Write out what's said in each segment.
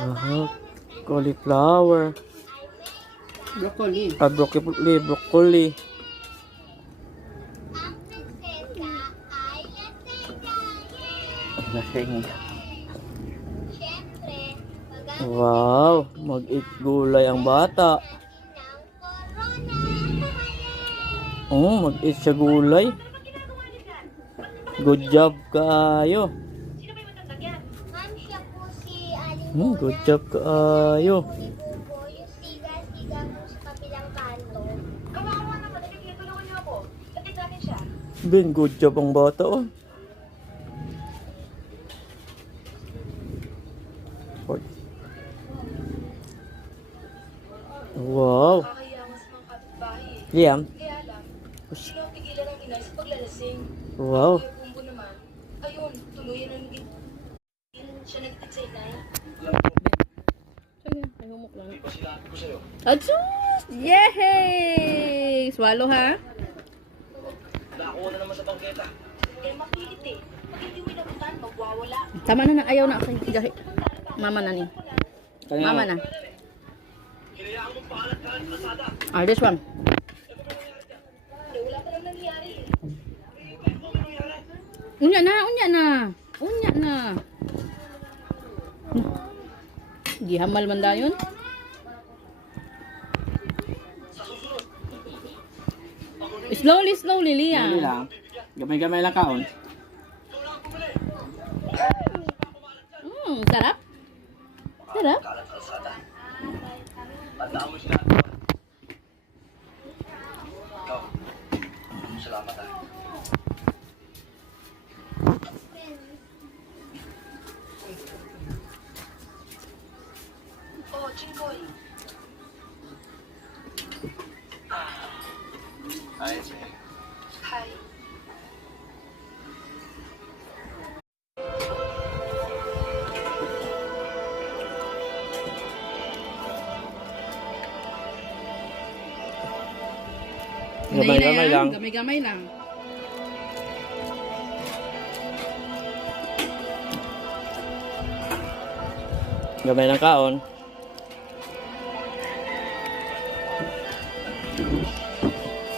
Aha, cauliflower. Broccoli. Broccoli. Lasing. Wow, mag-eat gulay ang bata. Oh, mag-eat siya gulay. Good job kaayo. Ma'am, siya po si Aling Good job kaayo. Bubo, yung siga-siga po sa kabilang kanto. Kawawa naman, tulungan niyo ako. Sakit namin siya. Ben, good job ang bata oh. Wow. Nakakahiya mas mga kapitbahay eh. Liam. Kaya lang, hindi na pigilan ng inay sa paglalasing. Wow. Yung bumbo naman, ayun, tuluyan na naging siya nagtid sa inay. Sige, ay humok lang. Adsus! Yay! Swallow ha? Eh, makilit eh. Pag hindi mo inabutan, magwawala. Tama na, ayaw na ako. Mama na ni. Mama na. Ah, this one. Eh, wala pa lang nangyari eh. Unya na. Unya na. Gihamal man dayon. Slowly, Liam. lang. Gamay-gamay lang kaon. Sarap. Sarap. Oh, Chinkoy. Hi. Gamay-gamay lang. Gamay-gamay lang. Gamay lang kaon.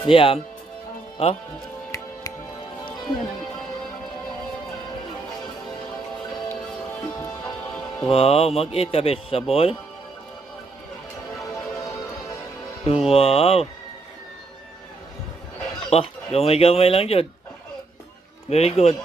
Liam. Oh, wow, mag-eat ka vegetable. Wow. Gamay-gamay lang jud. Very good.